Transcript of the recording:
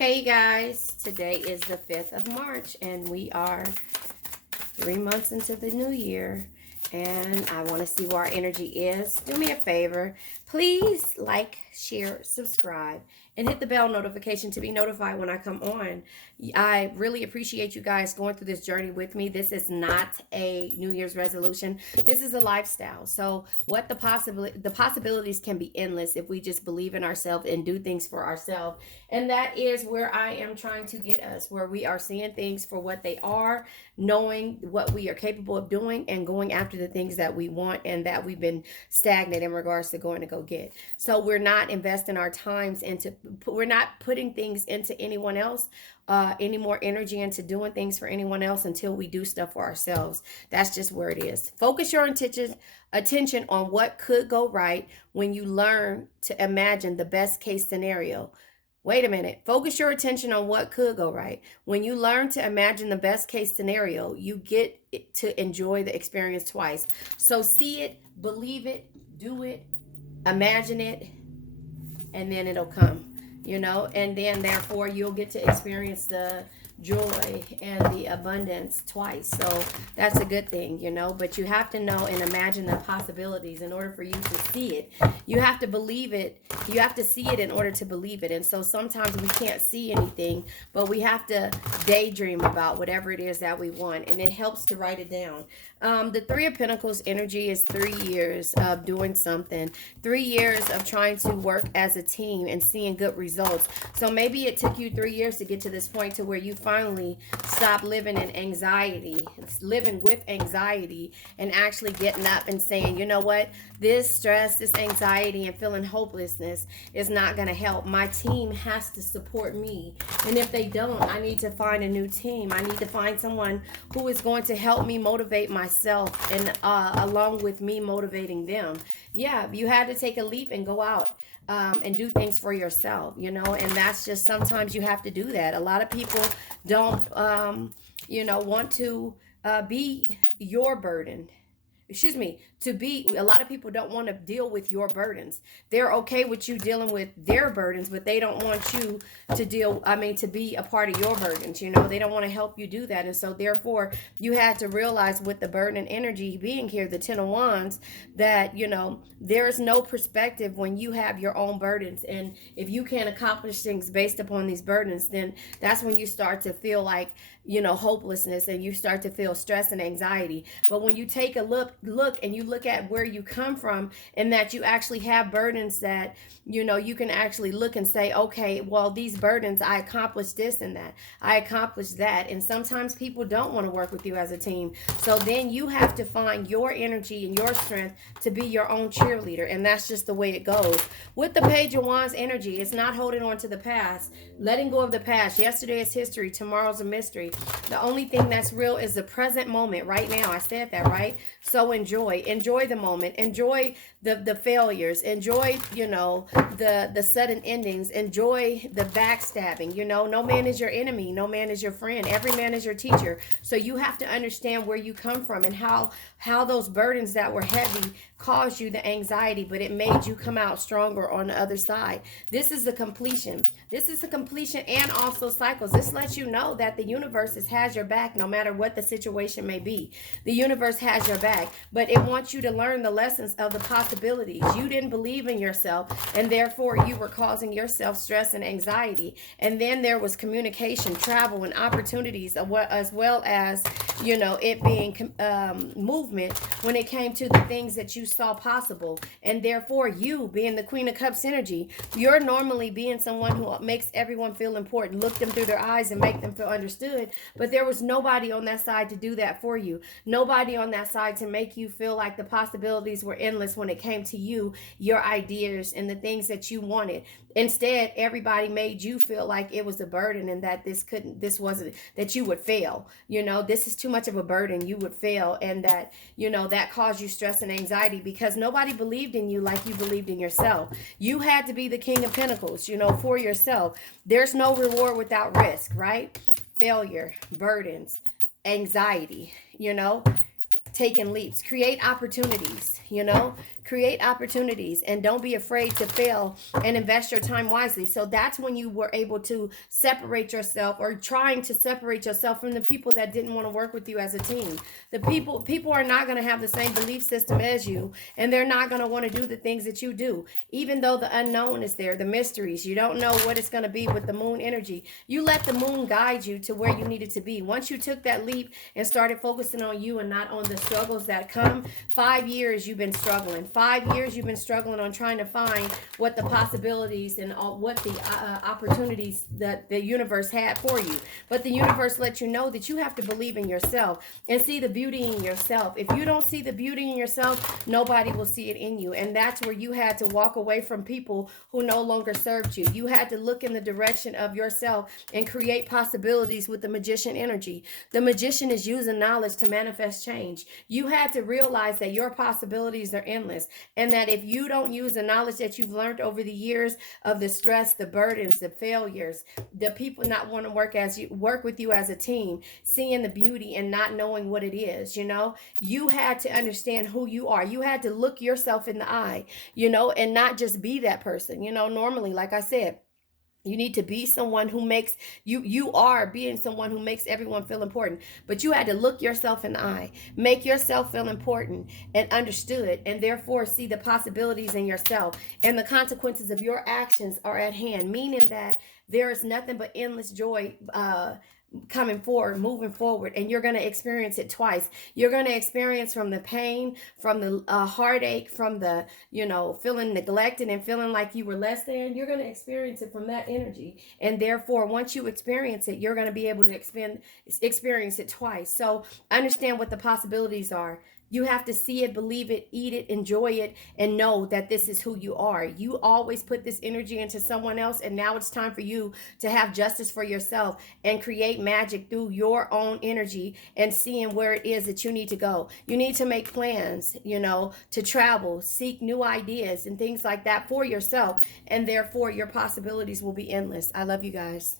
Hey guys, today is the 5th of March and we are 3 months into the new year, and I want to see where our energy is. Do me a favor, please like, share, subscribe, and hit the bell notification to be notified when I come on. I really appreciate you guys going through this journey with me. This is not a New Year's resolution. This is a lifestyle. So what the possibilities can be endless if we just believe in ourselves and do things for ourselves. And that is where I am trying to get us, where we are seeing things for what they are, knowing what we are capable of doing, and going after the things that we want and that we've been stagnant in regards to going to go get. So we're not investing our times into, we're not putting things into anyone else, any more energy into doing things for anyone else until we do stuff for ourselves. That's just where it is. Focus your attention on what could go right when you learn to imagine the best case scenario. Wait a minute. Focus your attention on what could go right. When you learn to imagine the best case scenario, you get to enjoy the experience twice. So see it, believe it, do it, imagine it, and then it'll come, and then therefore you'll get to experience the joy and the abundance twice. So that's a good thing, but you have to know and imagine the possibilities in order for you to see it. You have to believe it. You have to see it in order to believe it. And so sometimes we can't see anything, but we have to daydream about whatever it is that we want, and it helps to write it down. The Three of Pentacles energy is 3 years of doing something, 3 years of trying to work as a team and seeing good results. So maybe it took you 3 years to get to this point to where you finally stop living in anxiety, living with anxiety, and actually getting up and saying, you know what, this stress, this anxiety, and feeling hopelessness is not going to help. My team has to support me. And if they don't, I need to find a new team. I need to find someone who is going to help me motivate myself, and along with me motivating them. Yeah, you had to take a leap and go out and do things for yourself, and that's just, sometimes you have to do that. A lot of people don't, want to be your burden. Excuse me, a lot of people don't want to deal with your burdens. They're okay with you dealing with their burdens, but they don't want you to be a part of your burdens. They don't want to help you do that. And so therefore you had to realize, with the burden energy being here, the 10 of Wands, that, there is no perspective when you have your own burdens. And if you can't accomplish things based upon these burdens, then that's when you start to feel like, hopelessness, and you start to feel stress and anxiety. But when you take a look and you look at where you come from, and that you actually have burdens that, you can actually look and say, okay, well, these burdens, I accomplished this and that, I accomplished that. And sometimes people don't want to work with you as a team. So then you have to find your energy and your strength to be your own cheerleader. And that's just the way it goes. With the Page of Wands energy, it's not holding on to the past, letting go of the past. Yesterday is history, tomorrow's a mystery. The only thing that's real is the present moment right now. I said that, right? So enjoy the moment, enjoy the failures, enjoy, the sudden endings, enjoy the backstabbing. No man is your enemy, no man is your friend, every man is your teacher. So you have to understand where you come from, and how those burdens that were heavy caused you the anxiety, but it made you come out stronger on the other side. This is the completion. This is the completion, and also cycles. This lets you know that the universe has your back no matter what the situation may be. The universe has your back, but it wants you to learn the lessons of the possibilities. You didn't believe in yourself, and therefore you were causing yourself stress and anxiety. And then there was communication, travel, and opportunities, as well as, it being movement when it came to the things that you saw possible. And therefore, you being the Queen of Cups energy, you're normally being someone who makes everyone feel important, look them through their eyes and make them feel understood. But there was nobody on that side to do that for you. Nobody on that side to make you feel like the possibilities were endless when it came to you, your ideas, and the things that you wanted. Instead, everybody made you feel like it was a burden, and that this wasn't, that you would fail. This is too much of a burden, you would fail. And that, that caused you stress and anxiety because nobody believed in you like you believed in yourself. You had to be the King of Pentacles, for yourself. There's no reward without risk, right? Failure, burdens, anxiety, taking leaps. Create opportunities, you know, create opportunities, and don't be afraid to fail and invest your time wisely. So that's when you were able to separate yourself, or trying to separate yourself from the people that didn't want to work with you as a team. The people are not going to have the same belief system as you, and they're not going to want to do the things that you do. Even though the unknown is there, the mysteries, you don't know what it's going to be with the moon energy. You let the moon guide you to where you needed to be. Once you took that leap and started focusing on you and not on the struggles that come, 5 years you've been struggling. 5 years you've been struggling on trying to find what the possibilities and what the opportunities that the universe had for you. But the universe lets you know that you have to believe in yourself and see the beauty in yourself. If you don't see the beauty in yourself, nobody will see it in you. And that's where you had to walk away from people who no longer served you. You had to look in the direction of yourself and create possibilities with the magician energy. The magician is using knowledge to manifest change. You had to realize that your possibilities are endless, and that if you don't use the knowledge that you've learned over the years of the stress, the burdens, the failures, the people not want to work with you as a team, seeing the beauty and not knowing what it is, you know, you had to understand who you are. You had to look yourself in the eye, you know, and not just be that person. You know, normally, like I said, you need to be someone who makes you are being someone who makes everyone feel important. But you had to look yourself in the eye, make yourself feel important and understood, and therefore see the possibilities in yourself. And the consequences of your actions are at hand, meaning that there is nothing but endless joy coming forward, moving forward, and you're going to experience it twice. You're going to experience from the pain, from the heartache, from the, you know, feeling neglected and feeling like you were less than. You're going to experience it from that energy, and therefore once you experience it, you're going to be able to experience it twice. So understand what the possibilities are. You have to see it, believe it, eat it, enjoy it, and know that this is who you are. You always put this energy into someone else, and now it's time for you to have justice for yourself and create magic through your own energy and seeing where it is that you need to go. You need to make plans, you know, to travel, seek new ideas and things like that for yourself, and therefore your possibilities will be endless. I love you guys.